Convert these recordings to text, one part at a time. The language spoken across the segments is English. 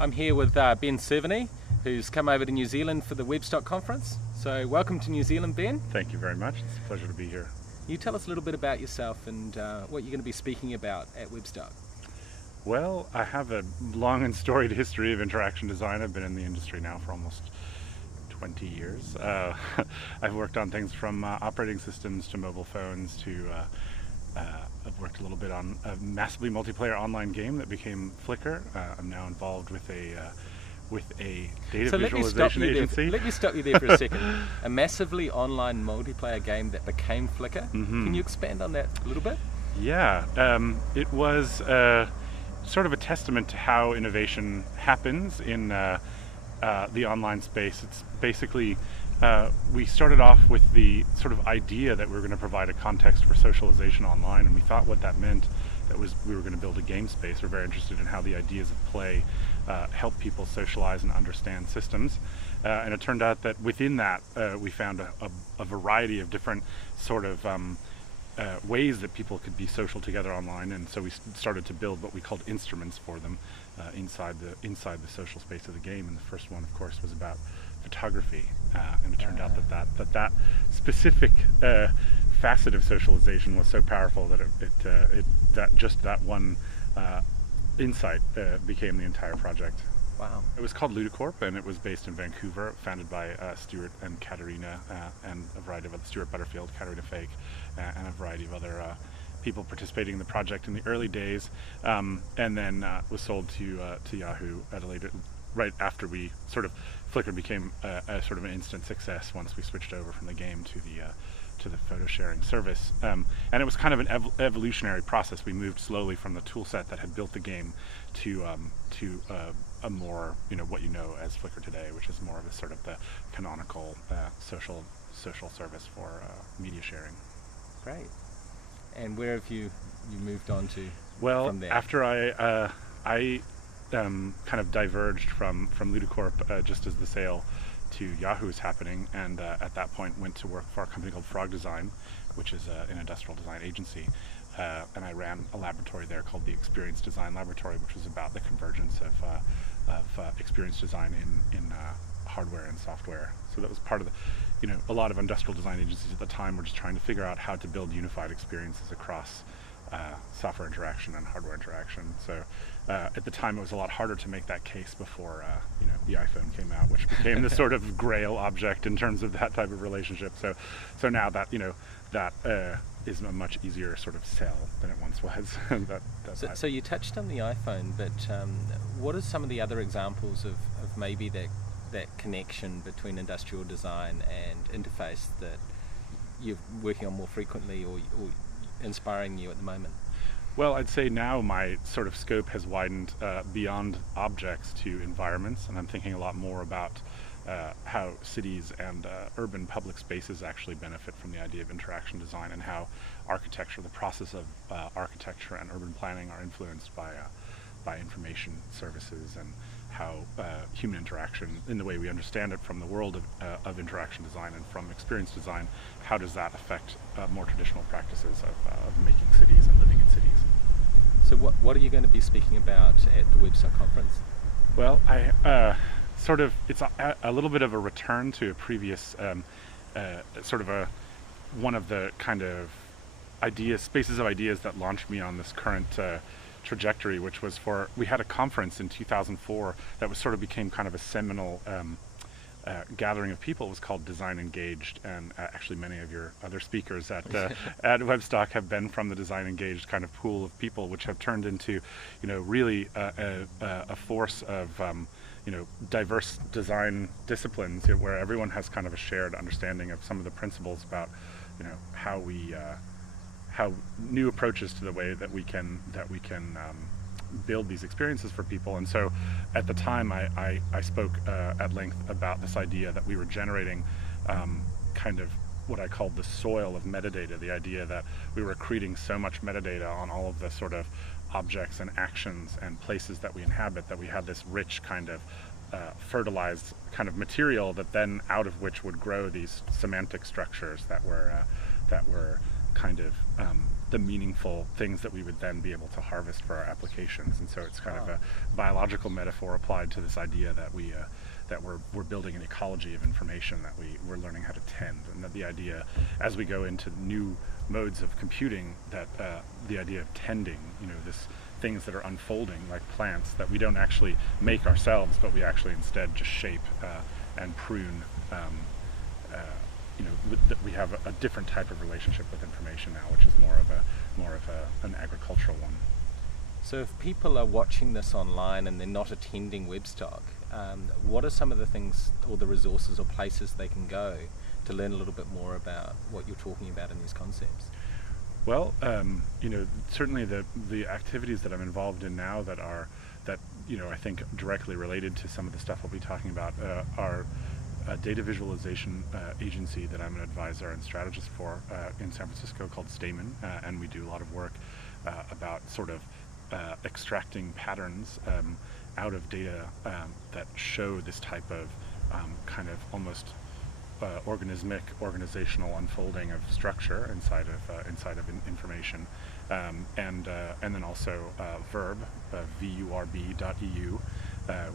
I'm here with Ben Cerveny, who's come over to New Zealand for the Webstock conference. So welcome to New Zealand, Ben. Thank you very much. It's a pleasure to be here. You tell us a little bit about yourself and what you're going to be speaking about at Webstock. Well, I have a long and storied history of interaction design. I've been in the industry now for almost 20 years. I've worked on things from operating systems to mobile phones to I've worked a little bit on a massively multiplayer online game that became Flickr. I'm now involved with a data visualization agency. Let me stop you there for a second. A massively online multiplayer game that became Flickr. Mm-hmm. Can you expand on that a little bit? Yeah, it was sort of a testament to how innovation happens in the online space. It's basically we started off with the sort of idea that we were going to provide a context for socialization online, and we thought what that meant we were going to build a game space. We're very interested in how the ideas of play help people socialize and understand systems, and it turned out that within that we found a variety of different sort of ways that people could be social together online, and so we started to build what we called instruments for them inside the social space of the game. And the first one, of course, was about photography, and it turned out that specific facet of socialization was so powerful that that one insight became the entire project. Wow. It was called Ludicorp, and it was based in Vancouver, founded by Stuart and Katarina, and a variety of other, Stuart Butterfield, Katarina Fake, and a variety of other people participating in the project in the early days, and then was sold to Yahoo at a later, right after we Flickr became a sort of an instant success once we switched over from the game to the photo sharing service, and it was kind of an evolutionary process. We moved slowly from the tool set that had built the game to a more, what you know as Flickr today, which is more of a sort of the canonical social service for media sharing. Great. And where have you moved on to? Well, from there? After I kind of diverged from Ludicorp just as the sale to Yahoo was happening, and at that point went to work for a company called FrogDesign, which is an industrial design agency, and I ran a laboratory there called the Experience Design Laboratory, which was about the convergence of experience design in hardware and software. So that was part of a lot of industrial design agencies at the time were just trying to figure out how to build unified experiences across software interaction and hardware interaction. So at the time it was a lot harder to make that case before the iPhone came out, which became the sort of grail object in terms of that type of relationship. So now that that is a much easier sort of sell than it once was. So you touched on the iPhone, but what are some of the other examples of maybe that connection between industrial design and interface that you're working on more frequently or inspiring you at the moment? Well, I'd say now my sort of scope has widened beyond objects to environments, and I'm thinking a lot more about how cities and urban public spaces actually benefit from the idea of interaction design, and how architecture, the process of architecture and urban planning are influenced by information services, and how human interaction, in the way we understand it from the world of interaction design and from experience design, how does that affect more traditional practices of making cities and living in cities. So what are you going to be speaking about at the Webstock conference? Well, it's a little bit of a return to a previous one of the kind of spaces of ideas that launched me on this current trajectory, which was we had a conference in 2004 that became kind of a seminal gathering of people. It was called Design Engaged, and actually many of your other speakers at Webstock have been from the Design Engaged kind of pool of people, which have turned into really a force of diverse design disciplines, where everyone has kind of a shared understanding of some of the principles about how new approaches to the way that we can build these experiences for people. And so at the time I spoke at length about this idea that we were generating kind of what I called the soil of metadata, the idea that we were accreting so much metadata on all of the sort of objects and actions and places that we inhabit, that we had this rich kind of fertilized kind of material that then out of which would grow these semantic structures that were kind of the meaningful things that we would then be able to harvest for our applications. And so it's kind of a biological metaphor applied to this idea that we're building an ecology of information that we're learning how to tend, and that the idea, as we go into new modes of computing, that the idea of tending, this things that are unfolding like plants that we don't actually make ourselves, but we actually instead just shape and prune. We have a different type of relationship with information now, which is more of an agricultural one. So if people are watching this online and they're not attending Webstock, what are some of the things or the resources or places they can go to learn a little bit more about what you're talking about in these concepts? Well, certainly the activities that I'm involved in now that I think directly related to some of the stuff we'll be talking about are a data visualization agency that I'm an advisor and strategist for in San Francisco called Stamen, and we do a lot of work about sort of extracting patterns out of data that show this type of kind of almost organizational unfolding of structure inside of information, and then also VURB, VURB.eu,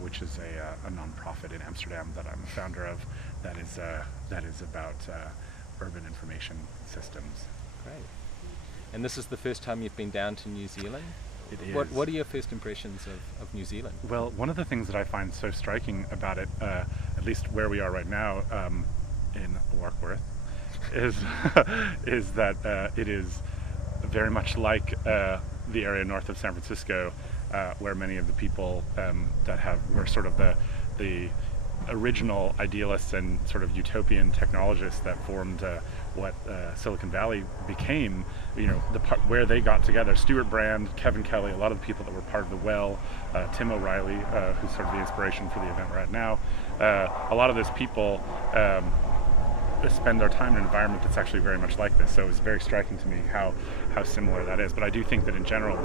which is a nonprofit in Amsterdam that I'm a founder of, that is about urban information systems. Great. And this is the first time you've been down to New Zealand? It is. What are your first impressions of New Zealand? Well, one of the things that I find so striking about it, at least where we are right now in Warkworth, is that it is very much like the area north of San Francisco, where many of the people were sort of the original idealists and sort of utopian technologists that formed what Silicon Valley became, the part where they got together. Stuart Brand, Kevin Kelly, a lot of the people that were part of the Well, Tim O'Reilly, who's sort of the inspiration for the event right now. A lot of those people spend their time in an environment that's actually very much like this. So it's very striking to me how similar that is. But I do think that in general,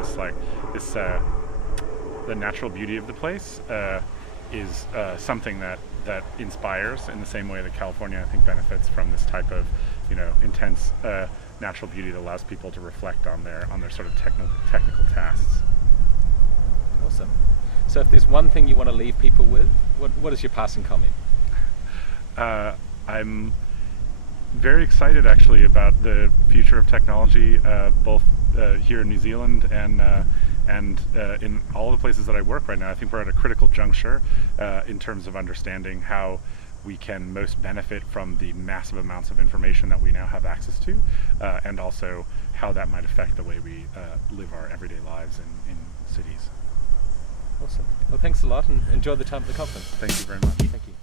the natural beauty of the place is something that inspires in the same way that California, I think, benefits from this type of intense natural beauty that allows people to reflect on their sort of technical tasks. Awesome. So if there's one thing you want to leave people with, what is your passing comment? I'm very excited actually about the future of technology, both here in New Zealand and in all the places that I work right now. I think we're at a critical juncture in terms of understanding how we can most benefit from the massive amounts of information that we now have access to, and also how that might affect the way we live our everyday lives in cities. Awesome. Well, thanks a lot and enjoy the time at the conference. Thank you very much. Thank you.